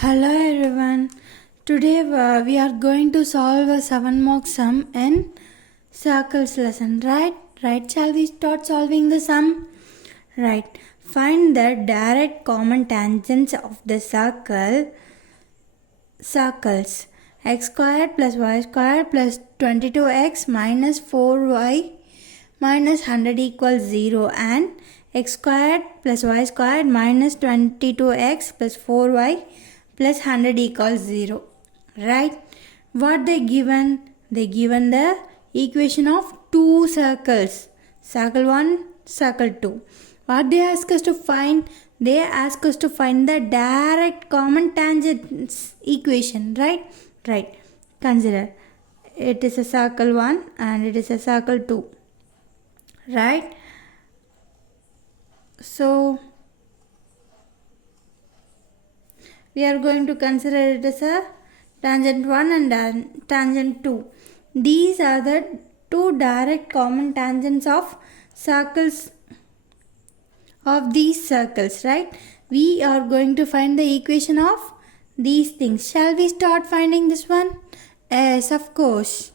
Hello everyone. Today we are going to solve a 7 mark sum in circles lesson. Right. Shall we start solving the sum? Right. Find the direct common tangents of the circles x squared plus y squared plus 22x minus 4y minus 100 equals 0 and x squared plus y squared minus 22x plus 4y plus 100 equals 0. Right? What they given? They given the equation of two circles. Circle 1, circle 2. What they ask us to find? They ask us to find the direct common tangents equation. Right. Consider. It is a circle 1 and it is a circle 2. Right? So, we are going to consider it as a tangent 1 and tangent 2. These are the two direct common tangents of circles of these circles, right? We are going to find the equation of these things. Shall we start finding this one? Yes, of course.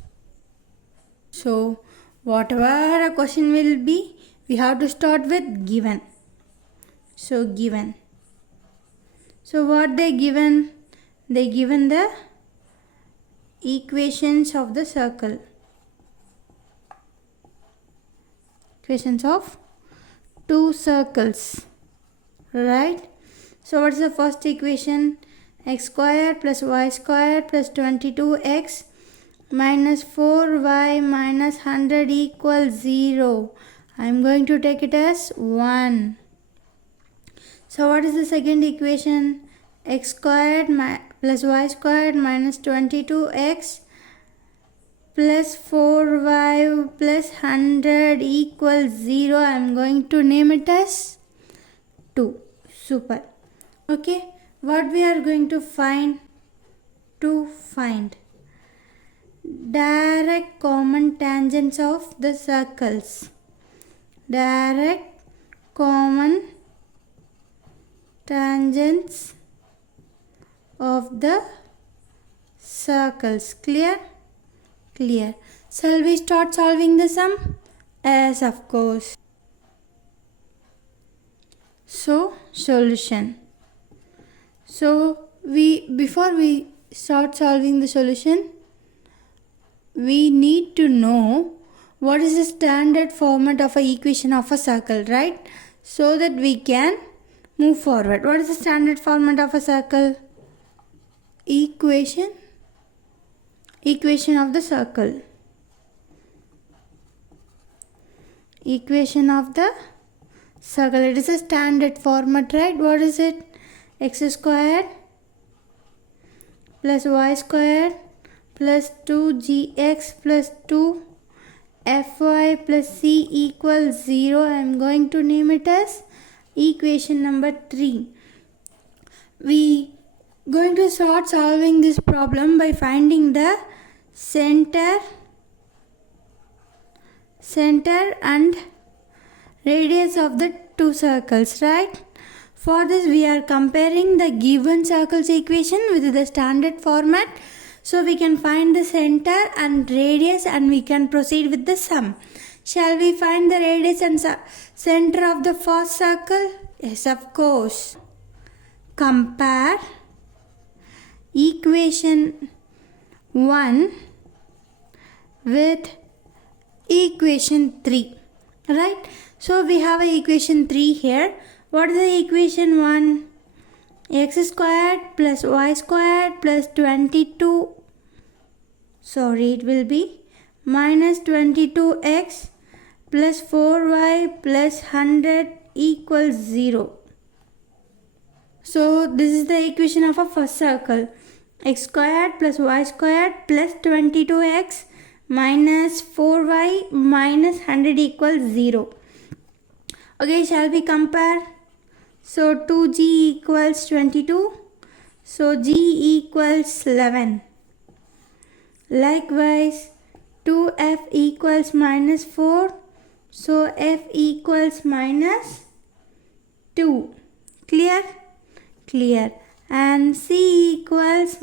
So, whatever a question will be, we have to start with given. So, given. So what they given? They given the equations of the circle. Equations of two circles. Right? So what is the first equation? X squared plus y squared plus 22x minus 4y minus 100 equals 0. I am going to take it as 1. So what is the second equation? X squared plus y squared minus 22x plus 4y plus 100 equals 0. I am going to name it as 2. Super. Okay. What we are going to find? To find direct common tangents of the circles. Direct common tangents of the circles. Clear? Clear. Shall we start solving the sum? Yes, of course. So, solution. So, before we start solving the solution, we need to know what is the standard format of an equation of a circle, right? So that we can move forward. What is the standard format of a circle? Equation of the circle. Equation of the circle. It is a standard format, right? What is it? X squared plus y squared plus 2gx plus 2fy plus c equals 0. I am going to name it as equation number 3. We going to start solving this problem by finding the center and radius of the two circles, right? For this we are comparing the given circles equation with the standard format, so we can find the center and radius and we can proceed with the sum. Shall we find the radius and center of the first circle? Yes, of course. Compare equation 1 with equation 3. Right? So we have a equation 3 here. What is the equation 1? X squared plus y squared plus 22. Sorry, it will be minus 22x plus 4y plus 100 equals 0. So this is the equation of a first circle. X squared plus y squared plus 22x minus 4y minus 100 equals 0. Okay, shall we compare? So 2g equals 22. So g equals 11. Likewise, 2f equals minus 4. So f equals minus 2. Clear? Clear. and C equals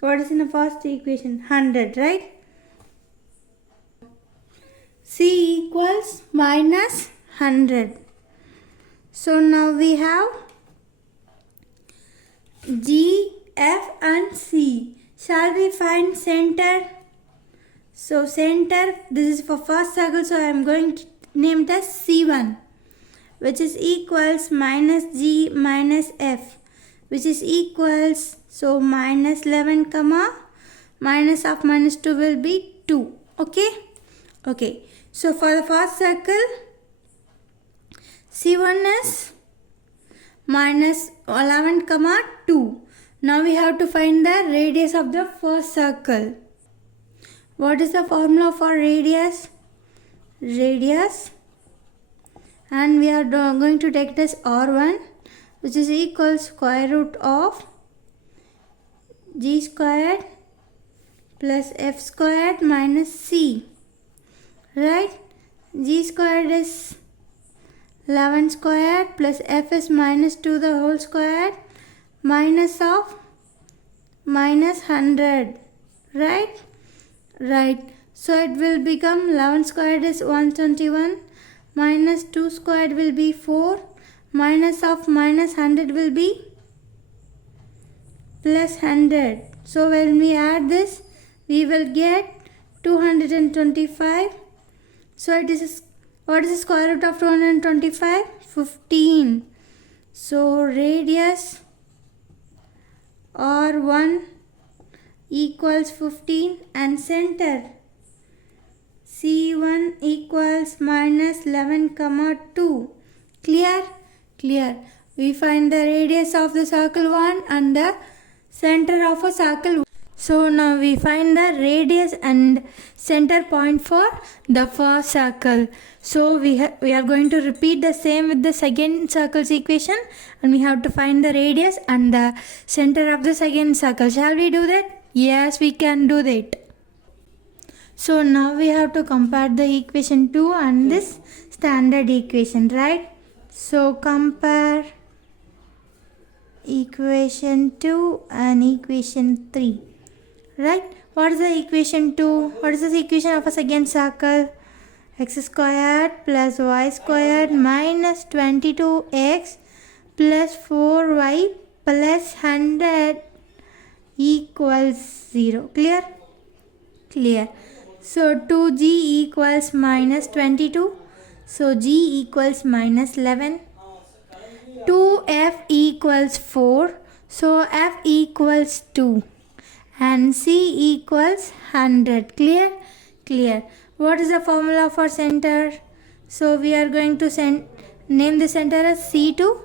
what is in the first equation? 100, right? C equals minus 100. So now we have G, F and C. Shall we find center? So center, this is for first circle, so I am going to name it as C1, which is equals minus G minus F, which is equals, so minus 11 comma minus of minus 2 will be 2. Okay, so for the first circle, C1 is minus 11 comma 2. Now we have to find the radius of the first circle. What is the formula for radius? And we are going to take this R1, which is equal square root of G squared plus F squared minus C, right? G squared is 11 squared plus F is minus 2 the whole squared minus of minus 100, right? So it will become 11 squared is 121 minus 2 squared will be 4 minus of minus 100 will be plus 100. So when we add this, we will get 225. So it is, what is the square root of 225? 15. So radius R1 equals 15 and center C1 equals minus 11 comma 2. Clear? We find the radius of the circle 1 and the center of a circle. So now we find the radius and center point for the first circle. So we are going to repeat the same with the second circle's equation, and we have to find the radius and the center of the second circle. Shall we do that? Yes, we can do that. So now we have to compare the equation 2 and this standard equation, right? So compare equation 2 and equation 3, right? What is the equation 2? What is the equation of a second circle? X squared plus y squared minus 22x plus 4y plus 100 equals 0. Clear? So 2g equals minus 22. So g equals minus 11. 2f equals 4. So f equals 2. And c equals 100. Clear? What is the formula for center? So we are going to name the center as C2,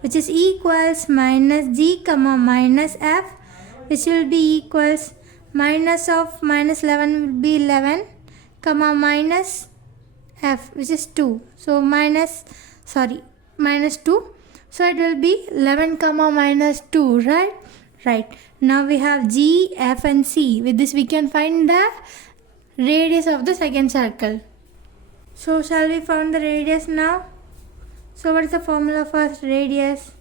which is equals minus g comma minus f, which will be equals minus of minus 11 will be 11 comma minus f, which is 2. So minus 2. So it will be 11 comma minus 2, right? Now we have G, F and C. With this we can find the radius of the second circle. So shall we find the radius now? So what is the formula for radius?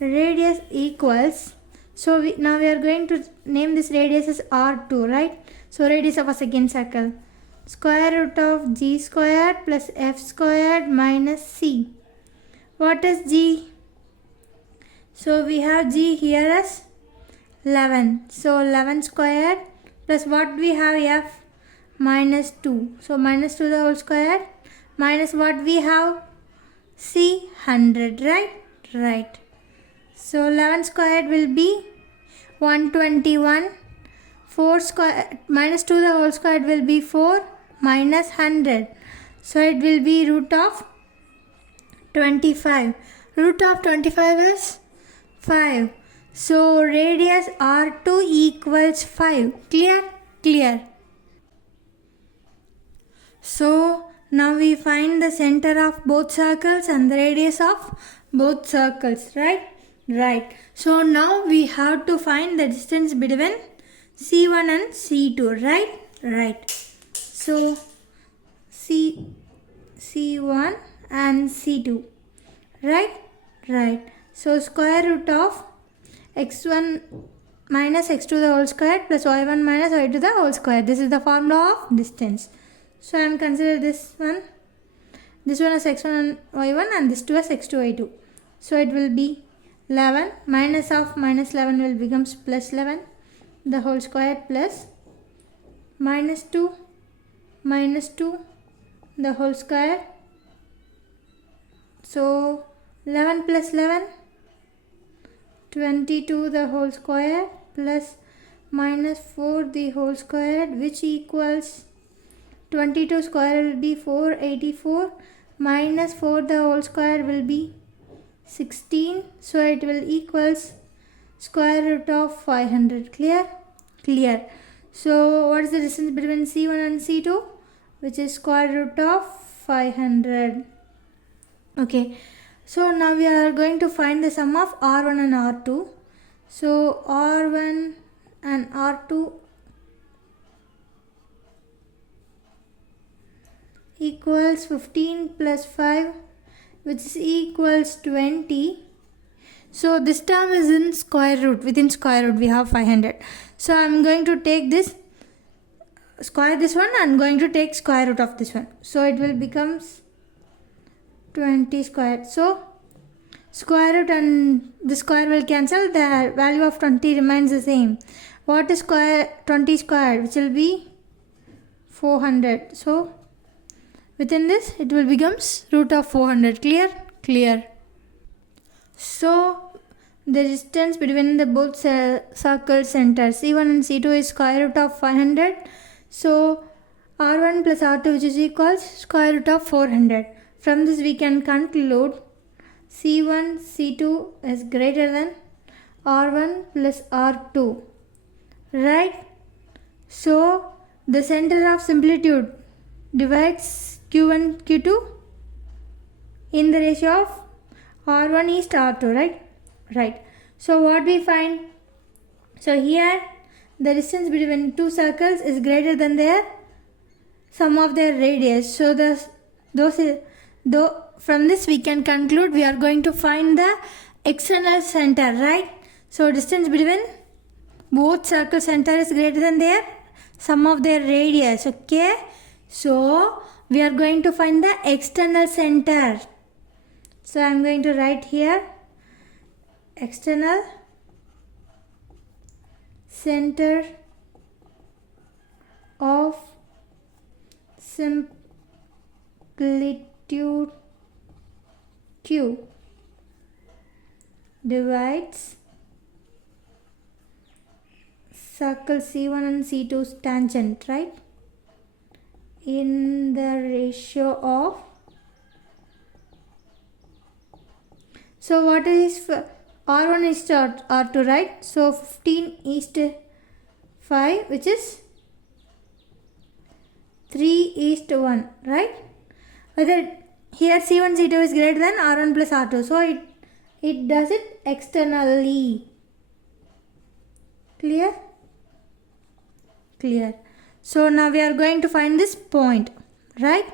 Radius equals, so now we are going to name this radius as R2, right? So radius of a second circle, square root of G squared plus F squared minus C. What is G? So we have G here as 11. So 11 squared plus what we have F? Minus 2. So minus 2 the whole square minus what we have? C, 100, right? So 11 squared will be 121. 4 square minus 2 the whole squared will be 4 minus 100. So it will be root of 25. Root of 25 is 5. So radius R2 equals 5. Clear? So now we find the center of both circles and the radius of both circles, right? So now we have to find the distance between C1 and C2, right? So C1, and C2. Right. So square root of x1 minus x2 the whole square plus y1 minus y2 the whole square. This is the formula of distance. So I am consider this one. This one is x1 and y1 and this two is x2 y2. So it will be 11 minus of minus 11 will becomes plus 11 the whole square plus minus 2 the whole square. So 11 plus 11 22 the whole square plus minus 4 the whole square, which equals 22 square will be 484 minus 4 the whole square will be 16. So it will equals square root of 500. Clear. So what is the distance between C1 and C2? Which is square root of 500. Okay. So now we are going to find the sum of R1 and R2. So R1 and R2 equals 15 plus 5, which is equals 20. So this term is in square root. Within square root we have 500. So I am going to take this square this one and going to take square root of this one. So it will becomes 20 squared. So square root and the square will cancel. The value of 20 remains the same. What is 20 squared? Which will be 400. So within this it will becomes root of 400. Clear. So the distance between the both circle centers C1 and C2 is square root of 500. So R1 plus R2, which is equals square root of 400. From this we can conclude C1 C2 is greater than R1 plus R2. Right? So the center of similitude divides Q1 Q2 in the ratio of R1 is to R2. Right. So what we find? So here the distance between two circles is greater than their sum of their radius. So from this we can conclude we are going to find the external center. Right. So distance between both circle center is greater than their sum of their radius. Okay. So we are going to find the external center. So I am going to write here external center of similitude Q divides circle C1 and C2's tangent, right? In the ratio of, so what is R1 is to R2, right? So 15 is to 5, which is 3 is to 1, right? Whether here C1 C2 is greater than R1 plus R2, so it does it externally. Clear. So now we are going to find this point, right?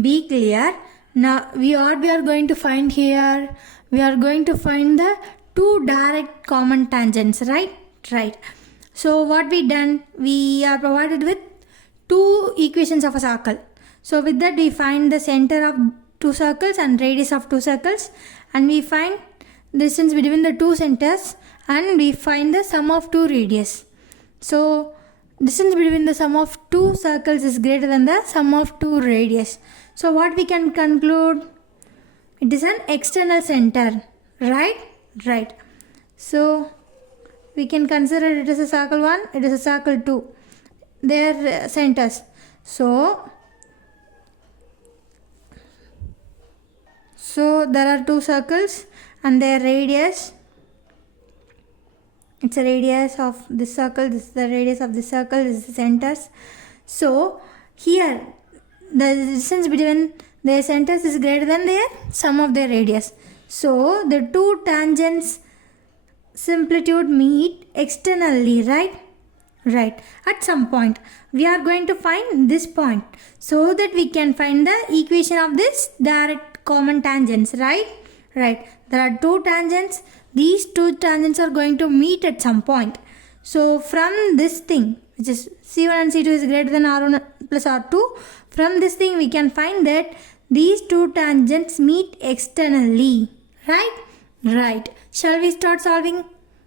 Be clear. Now we are going to find here, we are going to find the two direct common tangents, right? So what we done, we are provided with two equations of a circle. So with that we find the center of two circles and radius of two circles, and we find distance between the two centers, and we find the sum of two radius. So distance between the sum of two circles is greater than the sum of two radius. So what we can conclude? It is an external center, right? So we can consider it is a circle 1, it is a circle 2. Their centers. So there are two circles and their radius. It's a radius of this circle, this is the radius of this circle, this is the centers. So here the distance between their centers is greater than their sum of their radius. So the two tangents similitude meet externally, right? Right. At some point, we are going to find this point so that we can find the equation of this direct common tangents, right? Right. There are two tangents. These two tangents are going to meet at some point. So from this thing, which is C1 and C2 is greater than R1 plus R2, from this thing we can find that these two tangents meet externally, right? Right. Shall we start solving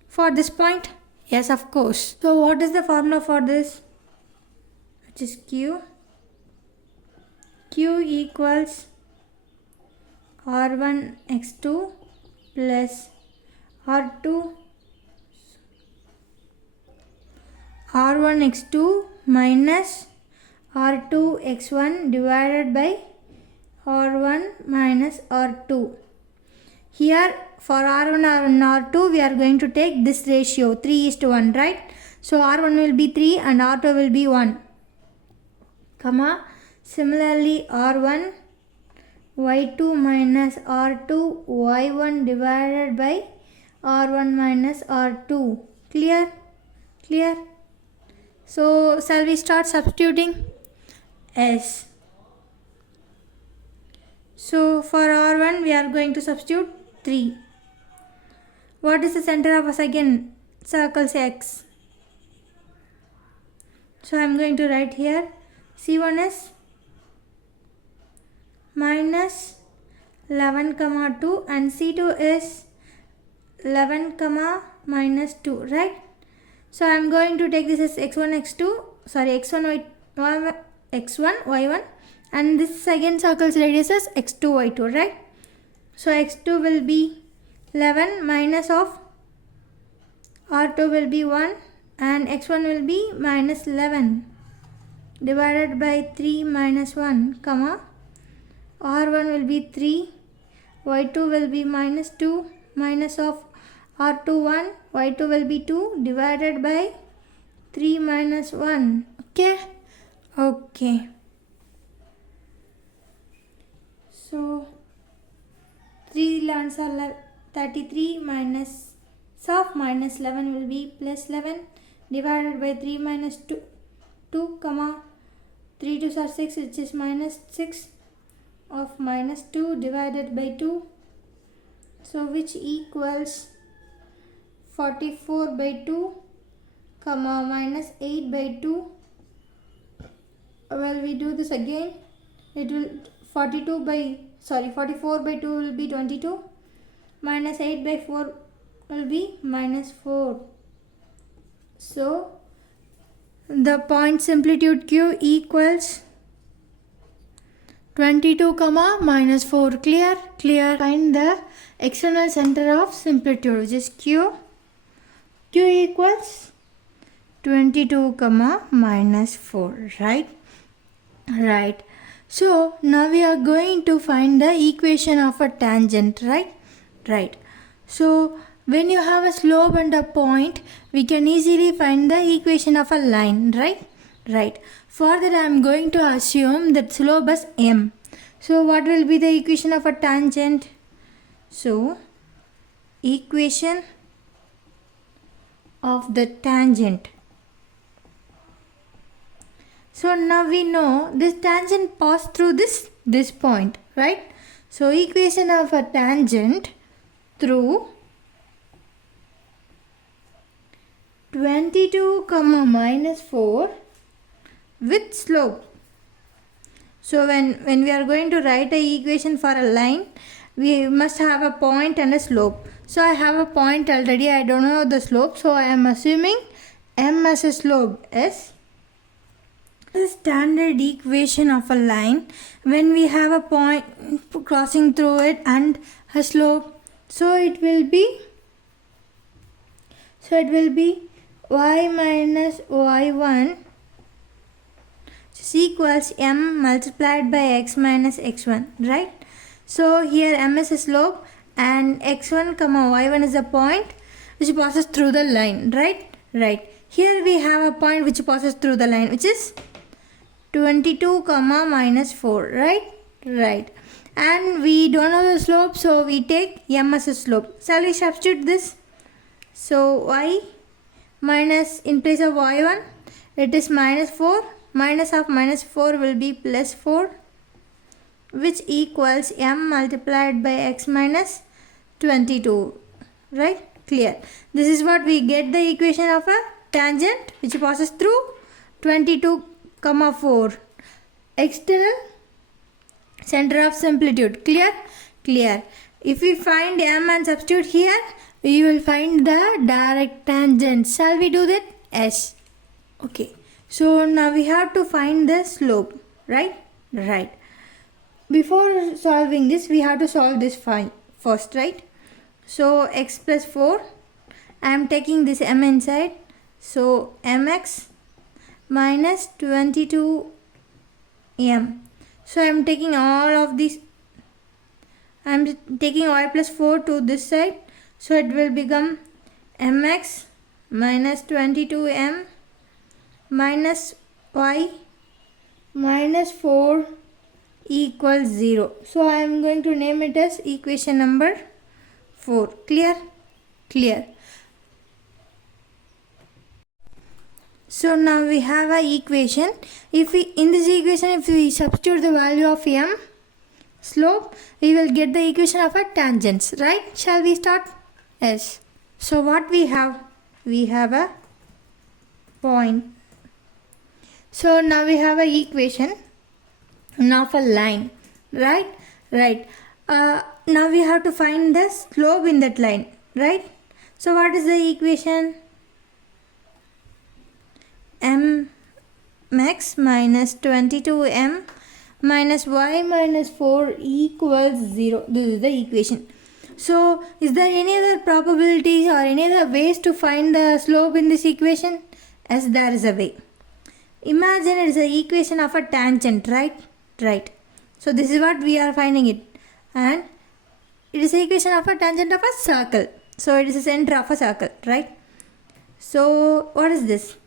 for this point? Yes, of course. So what is the formula for this? Which is Q. Q equals R1 x2 plus R2 R1 x2 minus R2 x1 divided by R1 minus R2. Here for R1 and R2 we are going to take this ratio 3:1, right? So R1 will be 3 and R2 will be 1. Comma. Similarly R1 y2 minus R2 y1 divided by R1 minus R2. Clear? Clear? So shall we start substituting? Yes. So for R1 we are going to substitute 3. What is the center of a second circle's X? So I am going to write here C1 is minus 11 comma 2 and C2 is 11 comma minus 2, right? So I am going to take this as x1 x2 sorry x1 y x1 y1 and this second circle's radius is x2 y2, right? So x2 will be 11 minus of R2 will be 1 and x1 will be minus 11 divided by 3 minus 1 comma R1 will be 3 y2 will be minus 2 minus of R2 1 y2 will be 2 divided by 3 minus 1. Okay. So 3 11s are 33 minus of minus 11 will be plus 11 divided by 3 minus 2 comma 3 2s are 6 which is minus 6 of minus 2 divided by 2. So which equals 44 by 2 comma minus 8 by 2. Well, we do this again. It will 44 by 2 will be 22 minus 8 by 4 will be minus 4. So the point simplitude Q equals 22 comma minus 4. Clear? Clear. Find the external center of simplitude, which is Q. Q equals 22 comma minus 4, right? Right. So now we are going to find the equation of a tangent, right? Right. So when you have a slope and a point, we can easily find the equation of a line, right? Right. For that I am going to assume that slope is m. So what will be the equation of a tangent? So equation of the tangent. So now we know this tangent passed through this point, right? So equation of a tangent through 22 comma minus 4 with slope. So when we are going to write a equation for a line, we must have a point and a slope. So I have a point already, I don't know the slope, so I am assuming m as a slope. S the standard equation of a line when we have a point crossing through it and a slope. So it will be y minus y1 is equals m multiplied by x minus x1, right? So here m is a slope and x1 comma y1 is a point which passes through the line, right? Right. Here we have a point which passes through the line, which is 22 comma minus 4, right? Right. And we don't know the slope, so we take m as a slope. Shall we substitute this? So y minus, in place of y1, it is minus 4. Minus of minus 4 will be plus 4, which equals m multiplied by x minus 22. Right? Clear. This is what we get, the equation of a tangent which passes through 22, 4. External center of simplitude. Clear? Clear. If we find m and substitute here, we will find the direct tangent. Shall we do that? Yes. Okay. So now we have to find the slope. Right? Right. Before solving this, we have to solve this first. Right? So x plus 4. I am taking this m inside. So mx minus 22m. So I am taking all of these. I am taking y plus 4 to this side. So it will become mx minus 22m minus y minus 4 equals 0. So I am going to name it as equation number 4. Clear? Clear. So now we have a equation. If we substitute the value of m, slope, we will get the equation of a tangents. Right? Shall we start? Yes. So what we have? We have a point. So now we have a equation of a line. Right? Right. Now we have to find the slope in that line. Right? So what is the equation? mx minus 22m minus y minus 4 equals 0. This is the equation. So is there any other probabilities or any other ways to find the slope in this equation? Yes, there is a way. Imagine it is an equation of a tangent, right? Right. So this is what we are finding it. And it is an equation of a tangent of a circle. So it is the center of a circle, right? So what is this?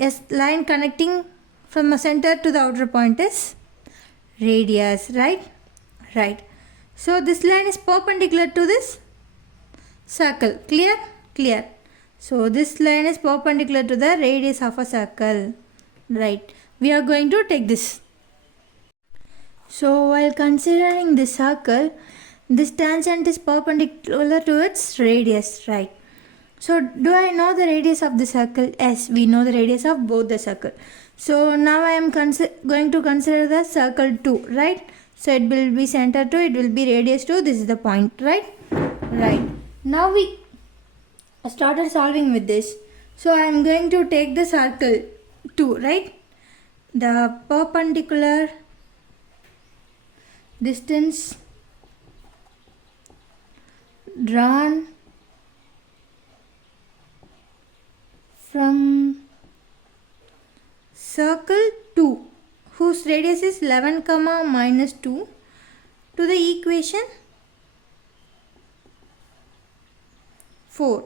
A line connecting from a center to the outer point is radius, right? Right. So this line is perpendicular to this circle. Clear? Clear. So this line is perpendicular to the radius of a circle. Right. We are going to take this. So while considering this circle, this tangent is perpendicular to its radius, right? So do I know the radius of the circle? Yes, we know the radius of both the circle. So now I am going to consider the circle 2, right? So it will be center 2, it will be radius 2, this is the point, right? Right. Now we started solving with this. So I am going to take the circle 2, right? The perpendicular distance drawn from circle 2 whose radius is 11, minus 2 to the equation 4.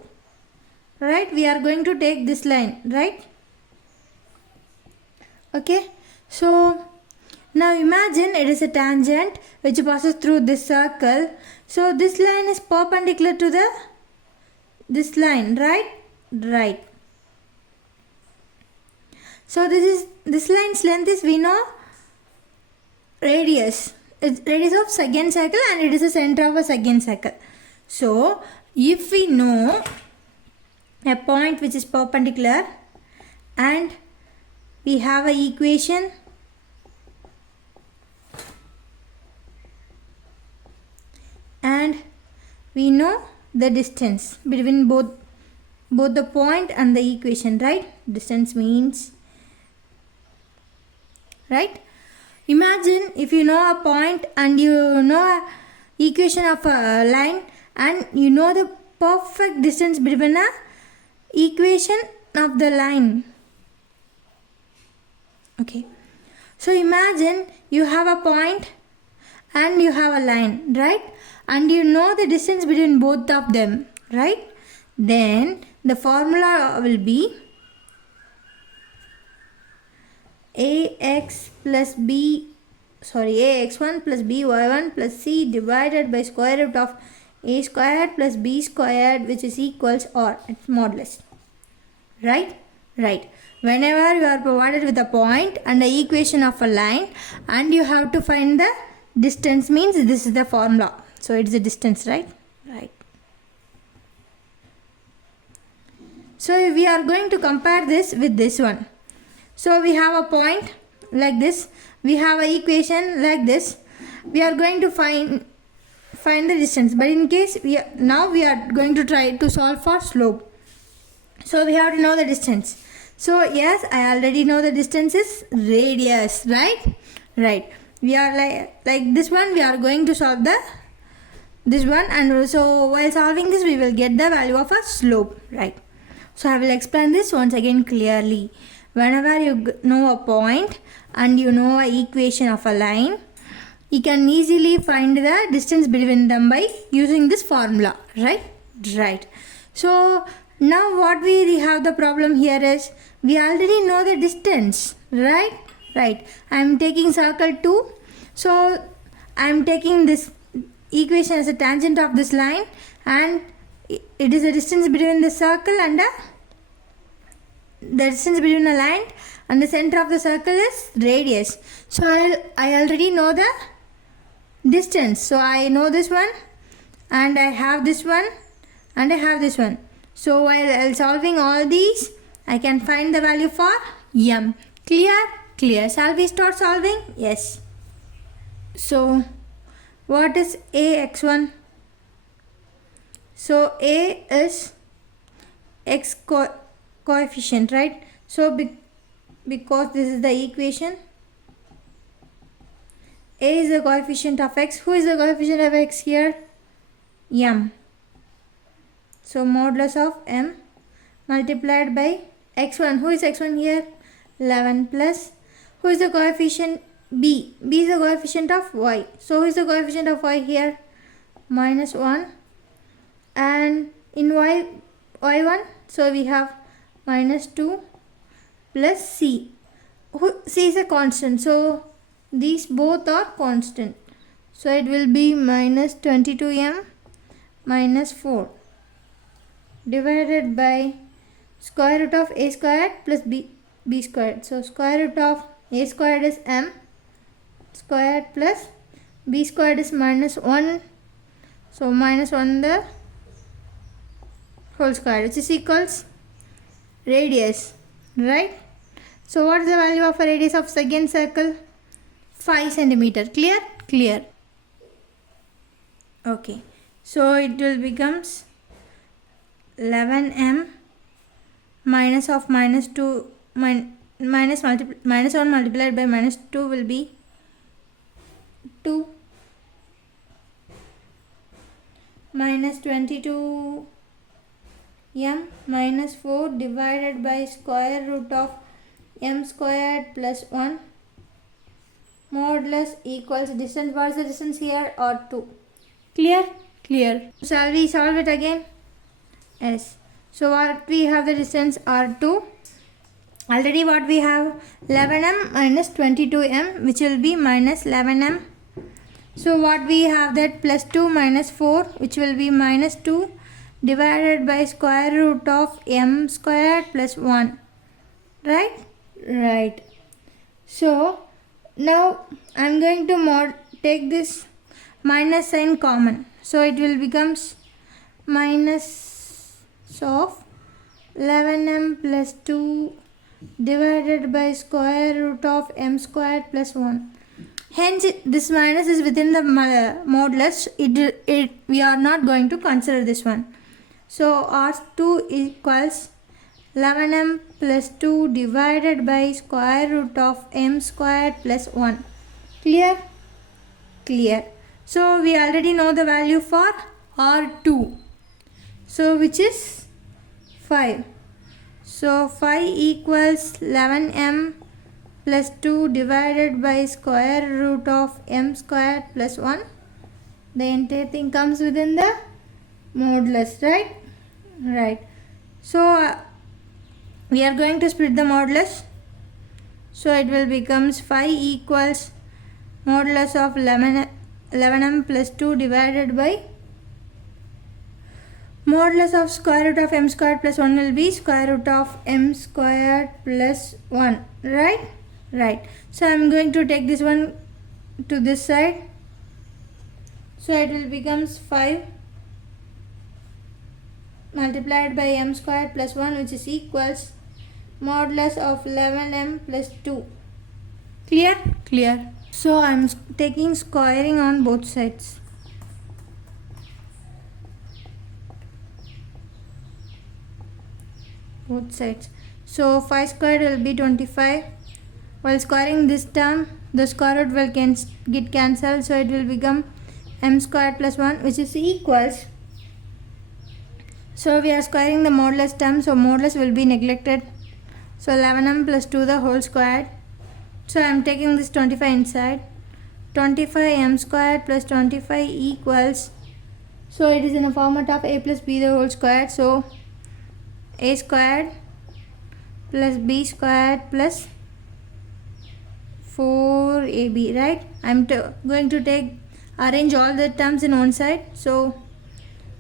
Right? We are going to take this line, right? Okay. So now imagine it is a tangent which passes through this circle. So this line is perpendicular to this line, right? Right. So this line's length is, we know, radius. It's radius of second circle and it is the center of a second circle. So if we know a point which is perpendicular and we have an equation and we know the distance between both the point and the equation, right? Distance means, right? Imagine if you know a point and you know a equation of a line and you know the perfect distance between a equation of the line. Okay. So imagine you have a point and you have a line, right? And you know the distance between both of them, right? Then the formula will be ax1 plus by1 plus c divided by square root of a squared plus b squared, which is equals or its modulus. Right? Right. whenever you are provided with a point and the equation of a line and you have to find the distance, means this is the formula. So it's the distance, right? Right. So we are going to compare this with this one. So we have a point like this, we have an equation like this. We are going to find the distance, but in case now we are going to try to solve for slope. So we have to know the distance. So yes, I already know the distance is radius, right? Right. We are like this one, we are going to solve this one, and so while solving this we will get the value of a slope, right? So I will explain this once again clearly. Whenever you know a point and you know an equation of a line, you can easily find the distance between them by using this formula, right? Right. So now what we have the problem here is, we already know the distance, right? Right. I am taking circle 2. So I am taking this equation as a tangent of this line, and it is the distance between the circle and the distance between a line and the center of the circle is radius. So I already know the distance. So I know this one, and I have this one, and I have this one. So while solving all these, I can find the value for m. Clear? Clear. Shall we start solving? Yes. So what is ax1? So a is x coefficient, right? So because this is the equation, a is the coefficient of x. Who is the coefficient of x here? M. So modulus of m multiplied by x1. Who is x1 here? 11 plus, who is the coefficient? B. B is the coefficient of y. So who is the coefficient of y here? Minus 1. And in y1, so we have minus 2 plus c. C is a constant, so these both are constant. So it will be minus 22m minus 4 divided by square root of a squared plus b squared. So square root of a squared is m squared plus b squared is minus 1. So minus 1 the whole square, which is equals radius, right? So what is the value of a radius of second circle? 5 centimeter. Clear? Clear. Okay. So it will becomes 11m minus of minus 2 minus 1 multiplied by minus 2 will be 2 minus 22 m minus 4 divided by square root of m squared plus 1 modulus equals distance. What is the distance here? Or 2. Clear? Clear. Shall we solve it again? Yes. So what we have the distance R2. Already what we have 11m minus 22m, which will be minus 11m. So what we have that plus 2 minus 4, which will be minus 2 divided by square root of m squared plus 1. Right? Right. So now I am going to take this minus sign common. So it will becomes minus of 11m plus 2 divided by square root of m squared plus 1. Hence this minus is within the modulus. We are not going to consider this one. So R2 equals 11m plus 2 divided by square root of m squared plus 1. Clear? Clear. So we already know the value for R2. So which is 5. So 5 equals 11m plus 2 divided by square root of m squared plus 1. The entire thing comes within the modulus, right? Right. So we are going to split the modulus. So it will becomes 5 equals modulus of 11m plus 2 divided by Modulus of square root of m squared plus 1 will be square root of m squared plus 1, right? Right. So I am going to take this one to this side. So it will becomes 5 multiplied by m squared plus 1, which is equals modulus of 11m plus 2. Clear? Clear. So I am taking squaring on both sides. Both sides. So 5 squared will be 25. While squaring this term, the square root will get cancelled, so it will become m squared plus 1, which is equals. So we are squaring the modulus term, so modulus will be neglected. So 11m plus 2 the whole squared. So I am taking this 25 inside. 25m squared plus 25 equals. So it is in the format of a plus b the whole squared. So a squared plus b squared plus 4ab, right? I am going to arrange all the terms in one side. So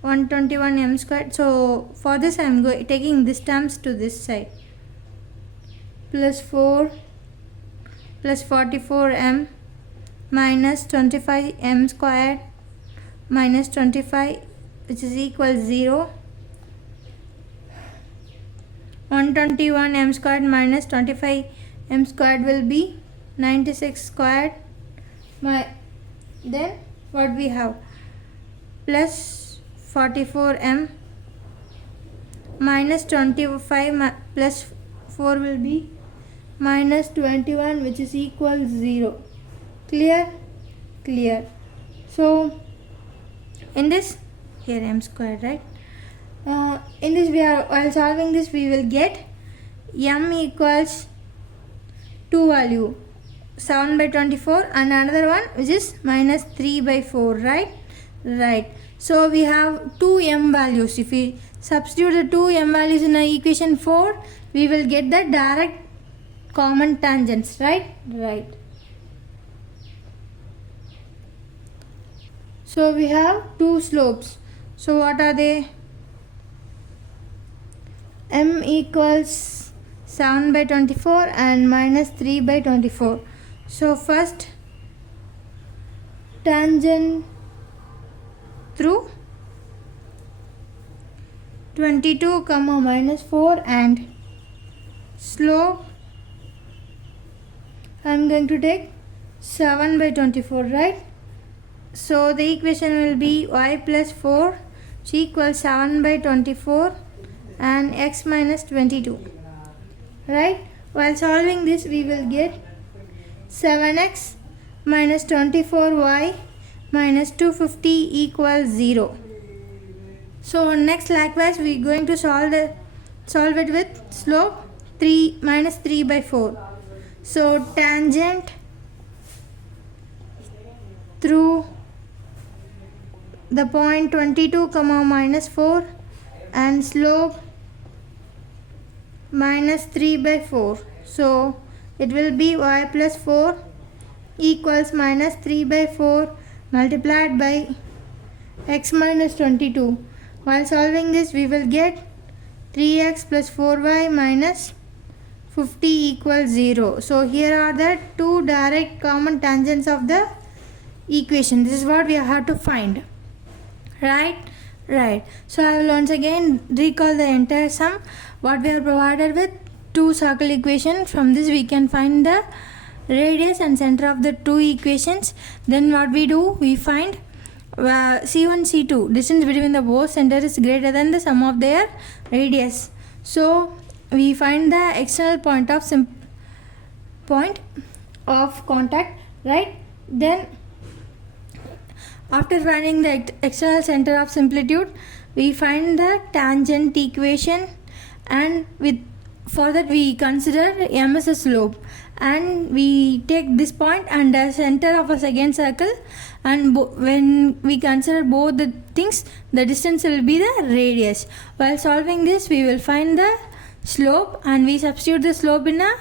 121m squared. So for this I am taking these terms to this side. Plus 4 plus 44m minus 25m squared minus 25, which is equal 0. 121m squared minus 25m squared will be 96 squared. Then what we have? Plus 44m minus 25 plus 4 will be minus 21, which is equal 0. Clear? Clear. So in this, here m squared, right? In this, while solving this, we will get m equals 2 value 7 by 24 and another one which is minus 3 by 4, right? Right. So we have 2m values. If we substitute the 2m values in equation 4, we will get the direct common tangents, right? Right. So we have two slopes. So what are they? M equals 7 by 24 and minus 3 by 24. So first, tangent through 22 comma minus 4 and slope I am going to take 7 by 24, right? So the equation will be y plus 4 which equals 7 by 24 and x minus 22, right? While solving this, we will get 7x minus 24y minus 250 equals 0. So next, likewise, we are going to solve it with slope 3 minus 3 by 4. So tangent through the point 22 comma minus 4 and slope minus 3 by 4. So it will be y plus 4 equals minus 3 by 4 multiplied by x minus 22. While solving this, we will get 3x plus 4y minus 50 equals 0. So here are the two direct common tangents of the equation. This is what we have to find, right? Right. So I will once again recall the entire sum. What we are provided with two circle equations. From this we can find the radius and center of the two equations. Then what we do, we find C1 C2 distance between the both center is greater than the sum of their radius. So we find the external point of contact, right? Then after finding the external center of similitude, we find the tangent equation, and for that we consider m as a slope, and we take this point and the center of a second circle, and when we consider both the things, the distance will be the radius. While solving this, we will find the slope and we substitute the slope in a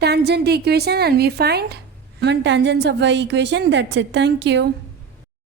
tangent equation and we find one tangents of the equation. That's it. Thank you.